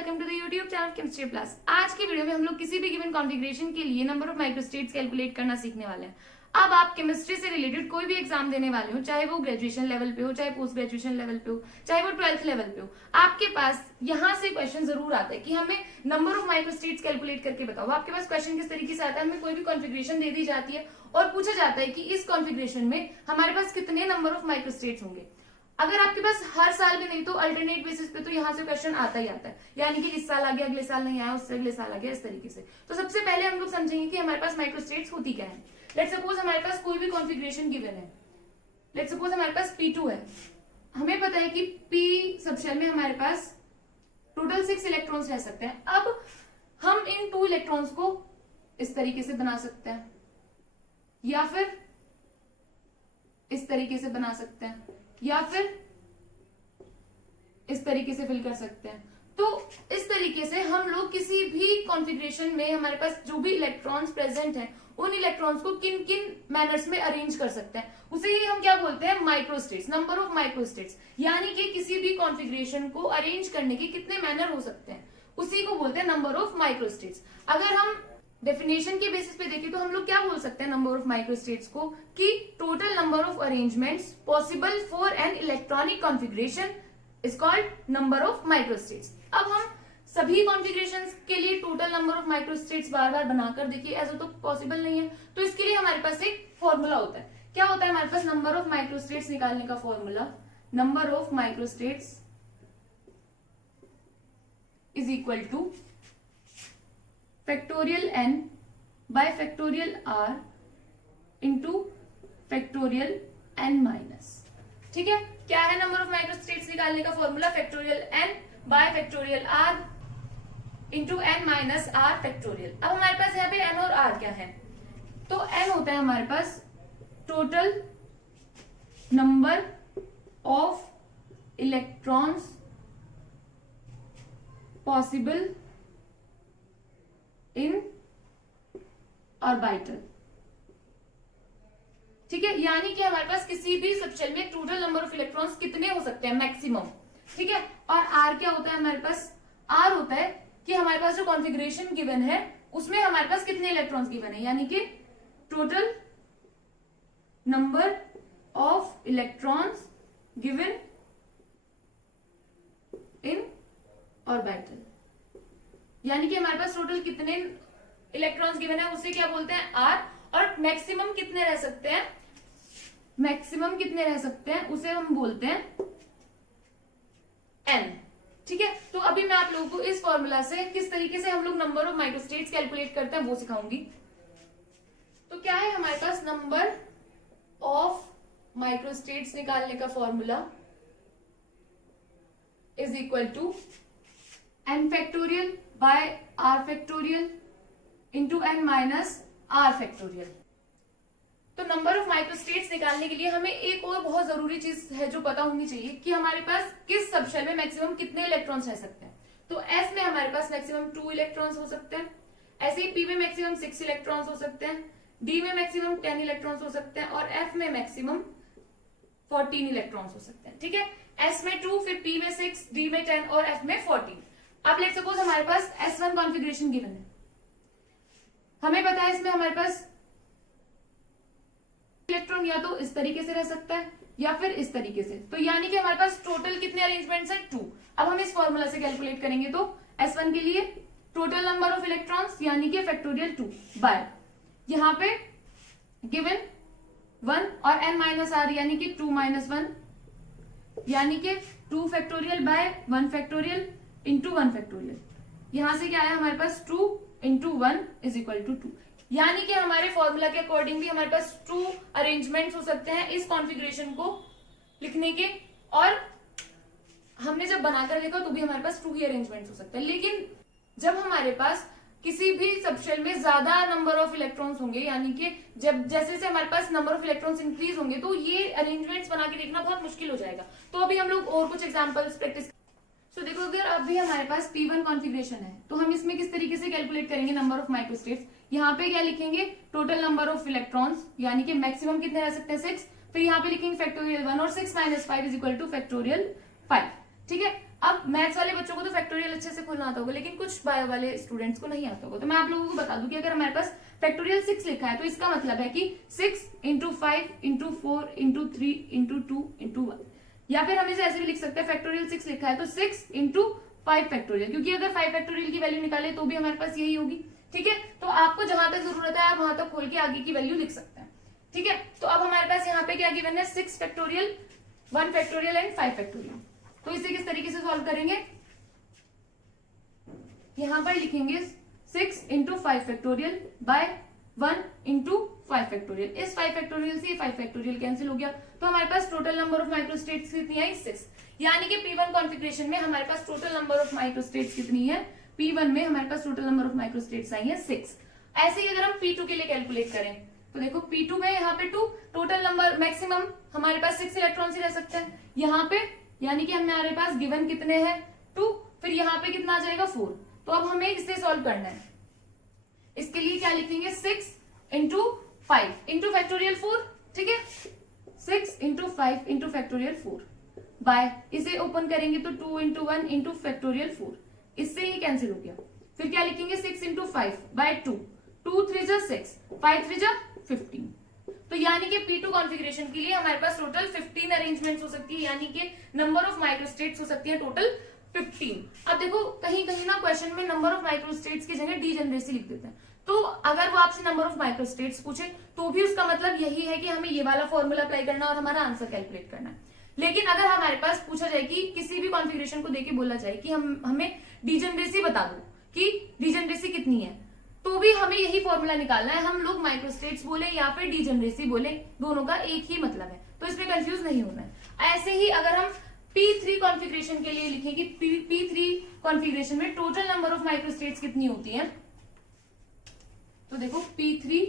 Welcome to the YouTube channel chemistry plus. आज की video में हम लोग किसी भी गिवन कॉन्फ़िगरेशन के लिए नंबर ऑफ माइक्रोस्टेट्स कैलकुलेट करना सीखने वाले हैं। अब आप केमिस्ट्री से रिलेटेड कोई भी एग्जाम देने वाले हो, चाहे वो ग्रेजुएशन लेवल पे हो, चाहे पोस्ट ग्रेजुएशन लेवल पे हो, चाहे वो 12th लेवल पे हो, आपके पास यहाँ से क्वेश्चन जरूर आता है कि हमें नंबर ऑफ माइक्रोस्टेट्स कैलकुलेट करके बताओ। आपके पास क्वेश्चन किस तरीके से आता है, हमें कोई भी कॉन्फ़िगरेशन दे दी जाती है और पूछा जाता है कि इस कॉन्फ़िगरेशन में हमारे पास कितने नंबर ऑफ माइक्रोस्टेट्स होंगे। अगर आपके पास हर साल भी नहीं तो अल्टरनेट बेसिस पे तो यहाँ से क्वेश्चन आता ही आता है, यानी कि इस साल आ गया, अगले साल नहीं आया, उससे अगले साल आ गया, इस तरीके से। तो सबसे पहले हम लोग समझेंगे कि हमारे पास माइक्रोस्टेट्स होती क्या है। लेट्स सपोज हमारे पास कोई भी कॉन्फ़िगरेशन गिवन है। लेट्स सपोज हमारे पास P2 है। हमें पता है कि P सबशेल में हमारे पास टोटल 6 इलेक्ट्रॉन्स रह सकते हैं। अब हम इन 2 इलेक्ट्रॉन्स को इस तरीके से बना सकते हैं या फिर इस तरीके से बना सकते हैं या फिर इस तरीके से फिल कर सकते हैं। तो इस तरीके से हम लोग किसी भी कॉन्फ़िगरेशन में हमारे पास जो भी इलेक्ट्रॉन्स प्रेजेंट हैं उन इलेक्ट्रॉन्स को किन किन मैनर्स में अरेंज कर सकते हैं, उसे ही हम क्या बोलते हैं, माइक्रोस्टेट्स, नंबर ऑफ माइक्रोस्टेट्स। यानी कि किसी भी कॉन्फ़िगरेशन को अरेंज करने के कितने मैनर हो सकते हैं, उसी को बोलते हैं नंबर ऑफ माइक्रोस्टेट्स। अगर हम डेफिनेशन के बेसिस पे देखें तो हम लोग क्या बोल सकते हैं नंबर ऑफ माइक्रोस्टेट्स को, कि total number of arrangements possible for an electronic configuration is called number of microstates. अब हम सभी कॉन्फ़िगरेशंस के लिए टोटल नंबर ऑफ माइक्रोस्टेट्स बार बार बनाकर देखिए, ऐसा तो पॉसिबल नहीं है। तो इसके लिए हमारे पास एक फॉर्मूला होता है। क्या होता है हमारे पास नंबर ऑफ माइक्रोस्टेट्स निकालने का formula, number of microstates is equal two factorial n bye factorial r into factorial n minus. ठीक है, क्या है नंबर ऑफ माइक्रोस्टेट्स निकालने का formula, factorial n bye factorial r into n minus r factorial. अब हमारे पास यहाँ पे n और r क्या है, तो n होता है हमारे पास total number of electrons possible in orbital. ठीक है, यानी कि हमारे पास किसी भी सबशेल में टोटल नंबर ऑफ इलेक्ट्रॉन्स कितने हो सकते हैं, मैक्सिमम। ठीक है, और आर क्या होता है हमारे पास, आर होता है कि हमारे पास जो कॉन्फ़िगरेशन गिवन है उसमें हमारे पास कितने इलेक्ट्रॉन्स गिवन है, यानी कि total number of electrons given in orbital. यानी कि हमारे पास टोटल कितने इलेक्ट्रॉन्स गिवन है उसे क्या बोलते हैं, आर। और मैक्सिमम कितने रह सकते हैं, मैक्सिमम कितने रह सकते हैं उसे हम बोलते हैं एन। ठीक है, तो अभी मैं आप लोगों को इस फॉर्मूला से किस तरीके से हम लोग नंबर ऑफ माइक्रोस्टेट्स कैलकुलेट करते हैं वो सिखाऊंगी। तो क्या है हमारे पास नंबर ऑफ माइक्रोस्टेट्स निकालने का formula is equal to n factorial by r factorial into n minus r factorial. तो नंबर ऑफ माइक्रोस्टेट्स निकालने के लिए हमें एक और बहुत जरूरी चीज है जो पता होनी चाहिए कि हमारे पास किस सबशेल में मैक्सिमम कितने इलेक्ट्रॉन्स रह सकते हैं। तो S में हमारे पास मैक्सिमम 2 इलेक्ट्रॉन्स हो सकते हैं, ऐसे ही P में मैक्सिमम 6 इलेक्ट्रॉन्स हो सकते हैं, D में मैक्सिमम 10 इलेक्ट्रॉन्स हो सकते हैं और F में मैक्सिमम 14 इलेक्ट्रॉन्स हो सकते हैं। ठीक है, S में 2, फिर P में 6, D में 10 और F में 14। अब लेट्स सपोज हमारे पास S1 कॉन्फ़िगरेशन गिवन है। हमें पता है इसमें हमारे पास इलेक्ट्रॉन या तो इस तरीके से रह सकता है या फिर इस तरीके से, तो यानी कि हमारे पास टोटल कितने अरेंजमेंट्स हैं, 2। अब हम इस फॉर्मूला से कैलकुलेट करेंगे तो S1 के लिए टोटल नंबर ऑफ इलेक्ट्रॉन्स यानी कि फैक्टोरियल 2 बाय यहाँ पे गिवन 1 और n माइनस r यानी कि 2 माइनस 1 यानी कि 2 factorial by 1 factorial into 1 factorial. यहां से क्या आया हमारे पास 2 इंटू 1 इज इक्वल टू 2। यानी कि हमारे फॉर्मूला के अकॉर्डिंग भी हमारे पास 2 अरेंजमेंट्स हो सकते हैं इस कॉन्फ़िगरेशन को लिखने के, और हमने जब बनाकर देखा तो भी हमारे पास 2 ही अरेंजमेंट्स हो सकते हैं। लेकिन जब हमारे पास किसी भी सबशेल में ज्यादा नंबर ऑफ इलेक्ट्रॉन्स होंगे, यानी कि जब जैसे जैसे हमारे पास नंबर ऑफ इलेक्ट्रॉन्स इंक्रीज होंगे तो ये अरेंजमेंट्स बना के देखना बहुत मुश्किल हो जाएगा। तो अभी हम लोग और कुछ एग्जांपल्स प्रैक्टिस। तो देखो, अगर अभी हमारे पास P1 कॉन्फ़िगरेशन है तो हम इसमें किस तरीके से कैलकुलेट करेंगे नंबर ऑफ माइक्रोस्टेट्स। यहाँ पे क्या लिखेंगे, टोटल नंबर ऑफ इलेक्ट्रॉन्स यानी कि मैक्सिमम कितने रह सकते हैं, 6। फिर यहाँ पे लिखेंगे फैक्टोरियल 1 और 6 minus 5 is equal two factorial 5। ठीक है, अब मैथ्स वाले बच्चों को तो फैक्टोरियल अच्छे से खोलना आता होगा, लेकिन कुछ बायो वाले स्टूडेंट्स को नहीं आता होगा। तो मैं आप लोगों को बता दूं कि अगर हमारे पास फैक्टोरियल 6 लिखा है तो इसका मतलब है कि 6 into 5 into 4 into 3 into 2 into 1, या फिर हम इसे ऐसे भी लिख सकते हैं फैक्टोरियल 6 लिखा है तो 6 इंटू 5 फैक्टोरियल, क्योंकि अगर 5 फैक्टोरियल की वैल्यू निकाले तो भी हमारे पास यही होगी। ठीक है, तो आपको जहां तक जरूरत है आप वहां तक खोल के आगे की वैल्यू लिख सकते हैं। ठीक है, तो अब हमारे पास यहाँ पे क्या गिवन है, 6 फैक्टोरियल, 1 फैक्टोरियल एंड 5 फैक्टोरियल। तो इसे किस तरीके से सॉल्व करेंगे, यहां पर लिखेंगे 6 into 5 factorial by 1 into 5 factorial. इस 5 फैक्टोरियल से 5 फैक्टोरियल कैंसिल हो गया, तो हमारे पास टोटल नंबर ऑफ माइक्रोस्टेट्स कितनी आई, 6। यानी कि P1 कॉन्फ़िगरेशन में हमारे पास टोटल नंबर ऑफ माइक्रोस्टेट्स कितनी है, P1 में हमारे पास टोटल नंबर ऑफ माइक्रोस्टेट्स आई है 6। ऐसे ही अगर हम P2 के लिए कैलकुलेट करें तो देखो P2 में यहाँ पे 2, टोटल नंबर मैक्सिमम हमारे पास 6 इलेक्ट्रॉन ही रह सकते हैं यहाँ पे, यानी कि हमारे पास गिवन कितने हैं 2, फिर यहाँ पे कितना आ जाएगा 4। तो अब हमें इसे सॉल्व करना है, इसके लिए क्या लिखेंगे 6 इंटू 5 इंटू फैक्टोरियल 4। ठीक है, 6 इंटू 5 इंटू फैक्टोरियल 4 बाय, इसे ओपन करेंगे तो 2 इंटू 1 इंटू फैक्टोरियल 4, इससे ही कैंसिल हो गया। फिर क्या लिखेंगे 6 इंटू 5 बाय 2, 2 3 जा 6, 5 3 जा 15। तो यानी कि P2 कॉन्फ़िगरेशन के लिए हमारे पास टोटल 15 अरेंजमेंट्स हो सकती है, यानी कि नंबर ऑफ माइक्रोस्टेट्स हो सकती है टोटल 15। अब देखो कहीं कहीं ना क्वेश्चन में नंबर ऑफ माइक्रोस्टेट्स की जगह डीजेनरेसी लिख देते हैं, तो अगर वो आपसे नंबर ऑफ माइक्रोस्टेट्स पूछे तो भी उसका मतलब यही है कि हमें ये वाला फॉर्मूला अप्लाई करना और हमारा आंसर कैलकुलेट करना है। लेकिन अगर हमारे पास पूछा जाए कि किसी भी कॉन्फ़िगरेशन को देके बोला जाए कि हमें डीजेनरेसी बता दो कि डीजेनरेसी कितनी है, तो भी हमें यही फॉर्मूला निकालना है, हम लोग माइक्रोस्टेट्स बोले या फिर डीजेनरेसी बोले, दोनों का एक ही मतलब है, तो इसमें कंफ्यूज नहीं होना है। ऐसे ही अगर हम P3 कॉन्फ़िगरेशन के लिए लिखें कि P3 कॉन्फ़िगरेशन में टोटल नंबर ऑफ माइक्रोस्टेट्स कितनी होती है, तो देखो P3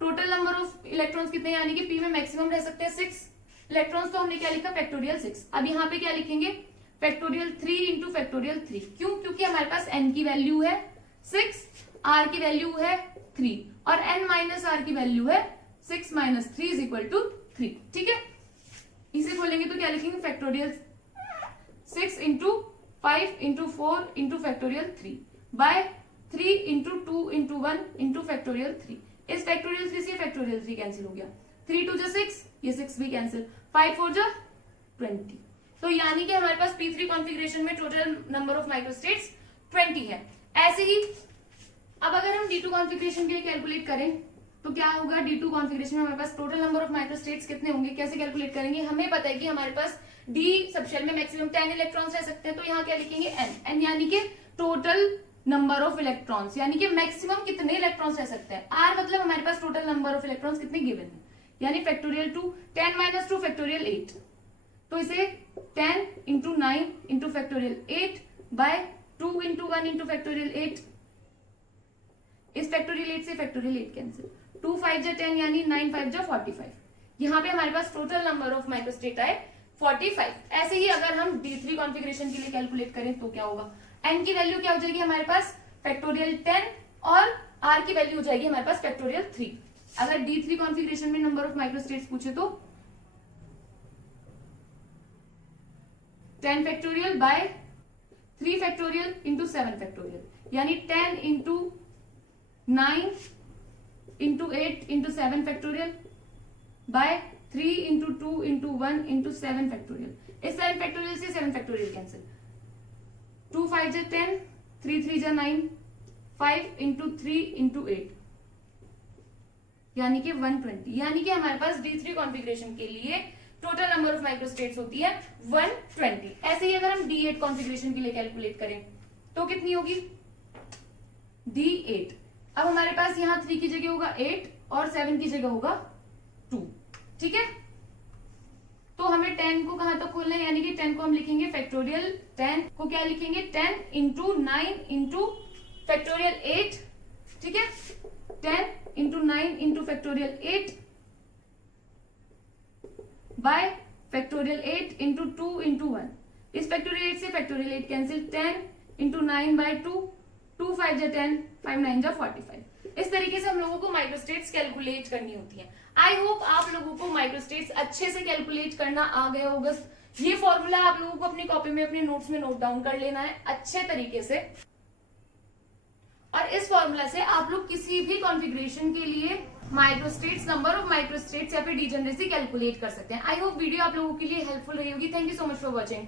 total number of electrons कितने, यानी कि P में मैक्सिमम रह सकते हैं 6 इलेक्ट्रॉन्स, तो हमने क्या लिखा फैक्टोरियल 6। अब यहाँ पे क्या लिखेंगे फैक्टोरियल 3 इंटू फैक्टोरियल 3, क्यों, क्योंकि हमारे पास n की वैल्यू है 6, r की वैल्यू है 3 और n माइनस r की वैल्यू है 6 माइनस 3 इज इक्वल टू 3। ठीक है, इसे खोलेंगे तो क्या लिखेंगे factorial 6 into 5 into 4 into factorial 3 by 3 into 2 into 1 into factorial 3। इस फैक्टोरियल 3 से फैक्टोरियल 3 कैंसिल हो गया, 3 2 जा 6, ये 6 भी कैंसिल, 5 4 जा 20। तो यानी कि हमारे पास P3 कॉन्फ़िगरेशन में टोटल नंबर ऑफ माइक्रोस्टेट्स 20 है। ऐसे ही अब अगर हम D2 कॉन्फ़िगरेशन के लिए कैलकुलेट करें तो क्या होगा, D2 कॉन्फ़िगरेशन में हमारे पास टोटल नंबर ऑफ माइक्रोस्टेट्स कितने होंगे, कैसे कैलकुलेट करेंगे, हमें पता है कि हमारे पास D सबशेल में मैक्सिमम 10 इलेक्ट्रॉन्स रह सकते हैं, तो यहाँ क्या लिखेंगे n यानी कि टोटल नंबर ऑफ इलेक्ट्रॉन्स, यानी कि मैक्सिमम कितने इलेक्ट्रॉन्स रह सकते हैं। r मतलब हमारे पास टोटल नंबर ऑफ इलेक्ट्रॉन्स कितने गिवन है, यानी फैक्टोरियल 2, 10 माइनस 2 फैक्टोरियल 8, तो इसे 10 into 9 into factorial 8 by 2 into 1 into factorial 8, इस फैक्टोरियल 8 से फैक्टोरियल 8 कैंसिल, 2 5 जा 10 यानी 9 5 जा 45। यहाँ पे हमारे पास टोटल नंबर ऑफ माइक्रोस्टेट आए 45। ऐसे ही अगर हम D3 कॉन्फ़िगरेशन के लिए कैलकुलेट करें तो क्या होगा, n की वैल्यू क्या हो जाएगी हमारे पास फैक्टोरियल 10 और r की वैल्यू हो जाएगी हमारे पास फैक्टोरियल 3। अगर D3 कॉन्फ़िगरेशन में नंबर ऑफ माइक्रोस्टेट्स पूछे तो 10 factorial by 3 factorial into 7 factorial, यानी 10 into 9 into 8 into 7 factorial by 3 into 2 into 1 into 7 factorial. इस 7 फैक्टोरियल से 7 फैक्टोरियल कैंसिल, 2 5 जा 10, 3 3 जा 9, 5 इंटू 3 इंटू 8 यानी कि 120। यानी कि हमारे पास D3 कॉन्फ़िगरेशन के लिए टोटल नंबर ऑफ माइक्रोस्टेट्स होती है 120। ऐसे ही अगर हम D8 कॉन्फ़िगरेशन के लिए कैलकुलेट करें तो कितनी होगी D8। अब हमारे पास यहाँ 3 की जगह होगा 8 और 7 की जगह होगा 2। ठीक है, तो हमें 10 को कहां तक खोलना है, यानी कि 10 को हम लिखेंगे फैक्टोरियल 10 को क्या लिखेंगे 10 इंटू 9 इंटू फैक्टोरियल 8। ठीक है, 10 into 9 into factorial 8 bye factorial 8 into 2 into 1। इस फैक्टोरियल 8 से फैक्टोरियल 8 कैंसिल, 10 इंटू 9 बाय 2, 2 5 जा 10, 5 9 जा 45। इस तरीके से हम लोगों को माइक्रोस्टेट्स कैलकुलेट करनी होती है। आई होप आप लोगों को माइक्रोस्टेट्स अच्छे से कैलकुलेट करना आ गया होगा ये फॉर्मूला आप लोगों को अपनी कॉपी में, अपने नोट्स में नोट डाउन कर लेना है अच्छे तरीके से। और इस फॉर्मूला से आप लोग किसी भी कॉन्फ़िगरेशन के लिए माइक्रोस्टेट्स, नंबर ऑफ माइक्रोस्टेट्स या फिर डीजेनरेसी कैलकुलेट कर सकते हैं। आई होप वीडियो आप लोगों के लिए हेल्पफुल रही होगी। Thank you so much for watching.